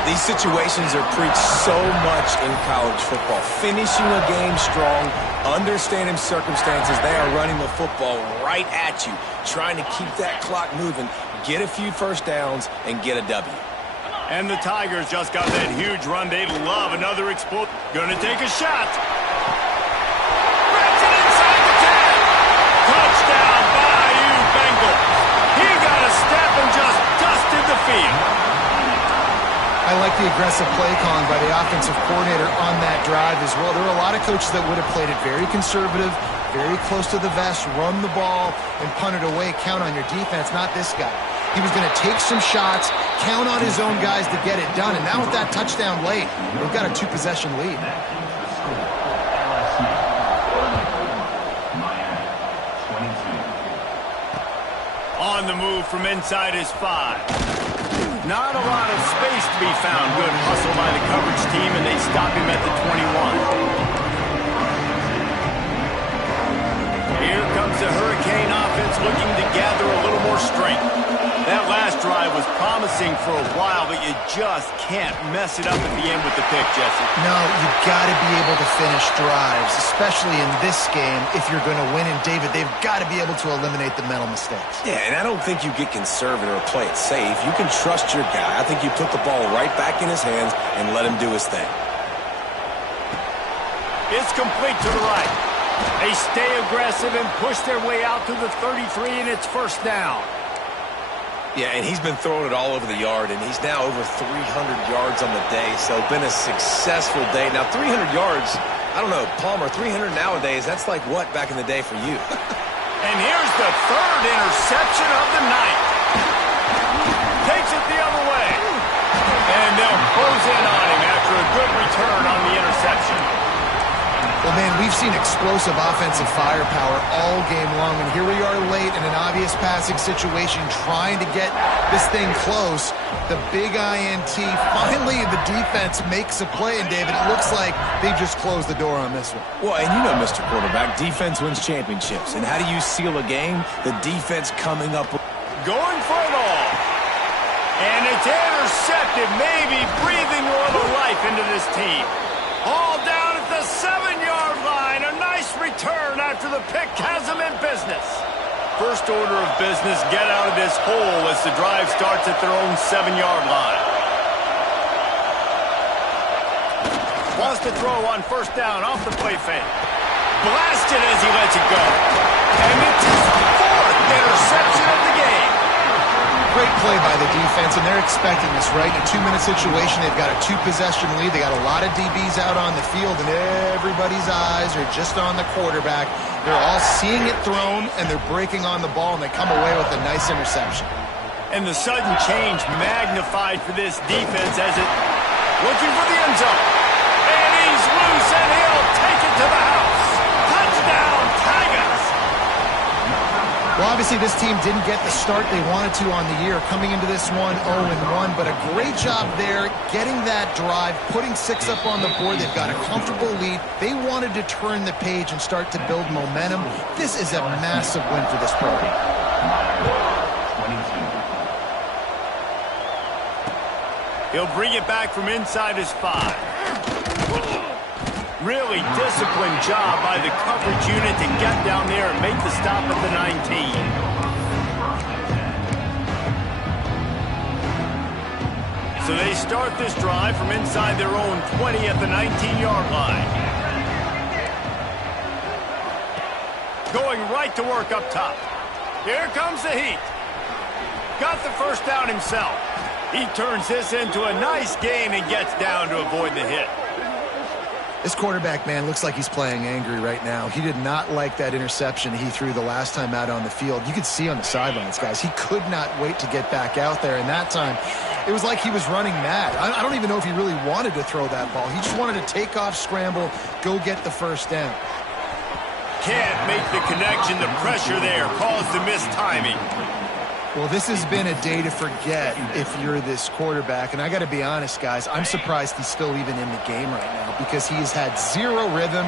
These situations are preached so much in college football. Finishing a game strong, understanding circumstances. They are running the football right at you, trying to keep that clock moving, get a few first downs, and get a W. And the Tigers just got that huge run. They love another explosion. Gonna take a shot. Wraps it inside the 10. Touchdown, Bayou Bengals. He got a step and just dusted the field. I like the aggressive play calling by the offensive coordinator on that drive as well. There were a lot of coaches that would have played it very conservative, very close to the vest, run the ball, and punt it away. Count on your defense, not this guy. He was going to take some shots, count on his own guys to get it done. And now with that touchdown late, they've got a 2-possession lead. On the move from inside his 5. Not a lot of space to be found. Good hustle by the coverage team, and they stop him at the 21. Here comes the Hurricane offense looking to gather a little more strength. That last drive was promising for a while, but you just can't mess it up at the end with the pick, Jesse. No, you've got to be able to finish drives, especially in this game if you're going to win. And, David, they've got to be able to eliminate the mental mistakes. Yeah, and I don't think you get conservative or play it safe. You can trust your guy. I think you put the ball right back in his hands and let him do his thing. It's complete to the right. They stay aggressive and push their way out to the 33, and it's first down. Yeah, and he's been throwing it all over the yard, and he's now over 300 yards on the day, so been a successful day. Now, 300 yards, I don't know, Palmer, 300 nowadays, that's like what back in the day for you? And here's the third interception of the night. Takes it the other way. And they'll close in on him after a good return on the interception. Well, man, we've seen explosive offensive firepower all game long, and here we are late in an obvious passing situation trying to get this thing close. The big INT, finally the defense makes a play, and David, it looks like they just closed the door on this one. Well, and you know, Mr. Quarterback, defense wins championships. And how do you seal a game? The defense coming up. Going for it all. And it's intercepted, maybe breathing a little life into this team. All down at the 7-yard line. A nice return after the pick has them in business. First order of business, get out of this hole as the drive starts at their own 7-yard line. Wants to throw on first down off the play fake. Blasted as he lets it go. And it's his 4th interception of the game. Great play by the defense, and they're expecting this, right? In a 2-minute situation, they've got a 2-possession lead. They got a lot of DBs out on the field, and everybody's eyes are just on the quarterback. They're all seeing it thrown, and they're breaking on the ball, and they come away with a nice interception. And the sudden change magnified for this defense as it looking for the end zone. And he's loose, and he'll take it to the house. Touchdown, Tigers! Well, obviously, this team didn't get the start they wanted to on the year, coming into this one 0-1, but a great job there, getting that drive, putting 6 up on the board. They've got a comfortable lead. They wanted to turn the page and start to build momentum. This is a massive win for this program. He'll bring it back from inside his 5. Really disciplined job by the coverage unit to get down there and make the stop at the 19. So they start this drive from inside their own 20 at the 19-yard line. Going right to work up top. Here comes the heat. Got the first down himself. He turns this into a nice gain and gets down to avoid the hit. This quarterback, man, looks like he's playing angry right now. He did not like that interception he threw the last time out on the field. You could see on the sidelines, guys, he could not wait to get back out there. And that time, It was like he was running mad. I don't even know if he really wanted to throw that ball. He just wanted to take off, scramble, go get the first down. Can't make the connection. The pressure there caused the missed timing. Well, this has been a day to forget if you're this quarterback. And I got to be honest, guys, I'm surprised he's still even in the game right now because he has had zero rhythm.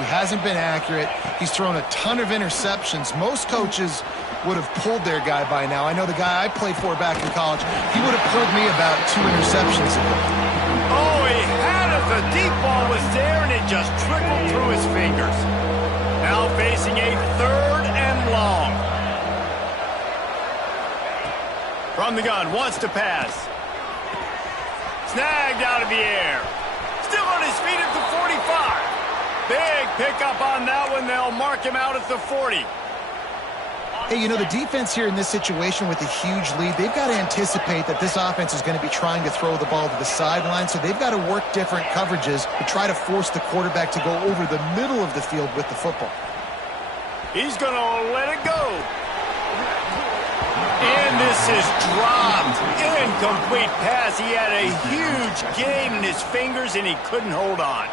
He hasn't been accurate. He's thrown a ton of interceptions. Most coaches would have pulled their guy by now. I know the guy I played for back in college, he would have pulled me about 2 interceptions ago. Oh, he had it. The deep ball was there, and it just trickled through his fingers. Now facing a 3rd and long. From the gun, wants to pass. Snagged out of the air. Still on his feet at the 45. Big pickup on that one. They'll mark him out at the 40. Hey, you know, the defense here in this situation with a huge lead, they've got to anticipate that this offense is going to be trying to throw the ball to the sideline, so they've got to work different coverages to try to force the quarterback to go over the middle of the field with the football. He's going to let it go. And this is dropped. Incomplete pass. He had a huge gain in his fingers, and he couldn't hold on.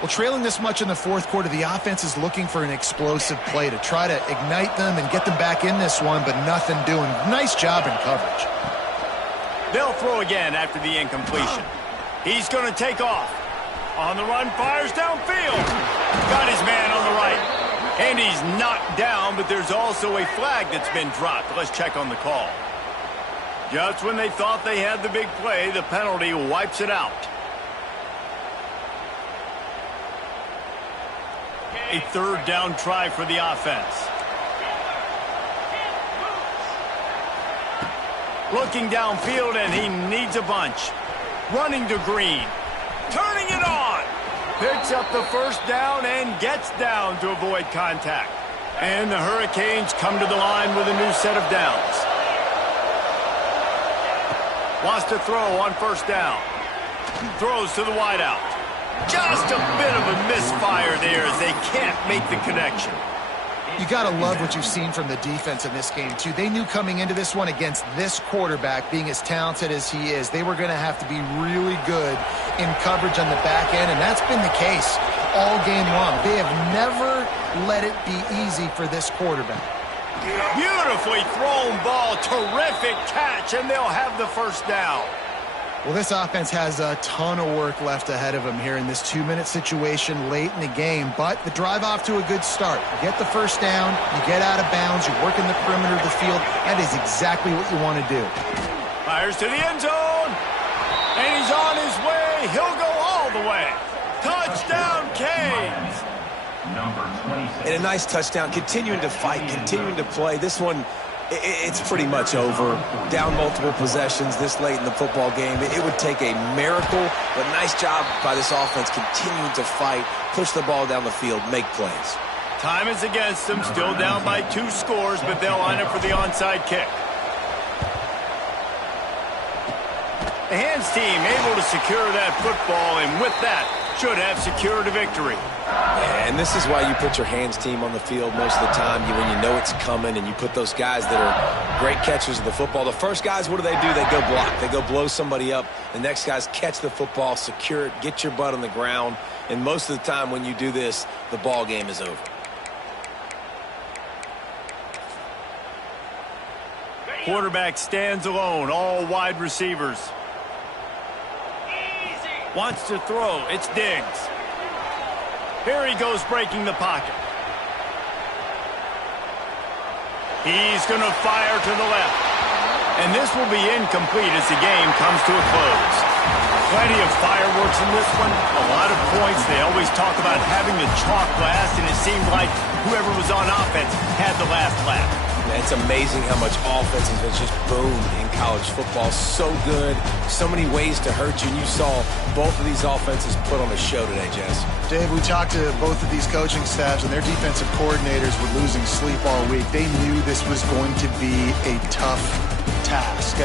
Well, trailing this much in the 4th quarter, the offense is looking for an explosive play to try to ignite them and get them back in this one, but nothing doing. Nice job in coverage. They'll throw again after the incompletion. He's going to take off. On the run, fires downfield. Got his man on the right. And he's knocked down, but there's also a flag that's been dropped. Let's check on the call. Just when they thought they had the big play, the penalty wipes it out. A 3rd down try for the offense. Looking downfield, and he needs a bunch. Running to Green. Turning it on. Picks up the 1st down and gets down to avoid contact. And the Hurricanes come to the line with a new set of downs. Wants to throw on 1st down. Throws to the wideout. Just a bit of a misfire there as they can't make the connection. You got to love what you've seen from the defense in this game, too. They knew coming into this one against this quarterback, being as talented as he is, they were going to have to be really good in coverage on the back end, and that's been the case all game long. They have never let it be easy for this quarterback. Beautifully thrown ball, terrific catch, and they'll have the 1st down. Well, this offense has a ton of work left ahead of them here in this 2-minute situation late in the game, but the drive off to a good start. You get the 1st down, you get out of bounds, you work in the perimeter of the field. That is exactly what you want to do. Fires to the end zone, and he's on his way. He'll go all the way. Touchdown, Canes. And a nice touchdown, continuing to fight, continuing to play. This one, it's pretty much over. Down multiple possessions this late in the football game. It would take a miracle, but nice job by this offense continuing to fight, push the ball down the field, make plays. Time is against them, still down by 2 scores, but they'll line up for the onside kick. The hands team able to secure that football, and with that, should have secured a victory. And this is why you put your hands team on the field most of the time, when you know it's coming, and you put those guys that are great catchers of the football. The first guys, what do? They go block. They go blow somebody up. The next guys catch the football, secure it, get your butt on the ground. And most of the time when you do this, the ball game is over. Quarterback stands alone, all wide receivers. Wants to throw. It's Diggs. Here he goes breaking the pocket. He's going to fire to the left. And this will be incomplete as the game comes to a close. Plenty of fireworks in this one. A lot of points. They always talk about having the chalk last, and it seemed like whoever was on offense had the last laugh. It's amazing how much offense has just boomed in college football. So good. So many ways to hurt you. And you saw both of these offenses put on a show today, Jess. Dave, we talked to both of these coaching staffs, and their defensive coordinators were losing sleep all week. They knew this was going to be a tough task.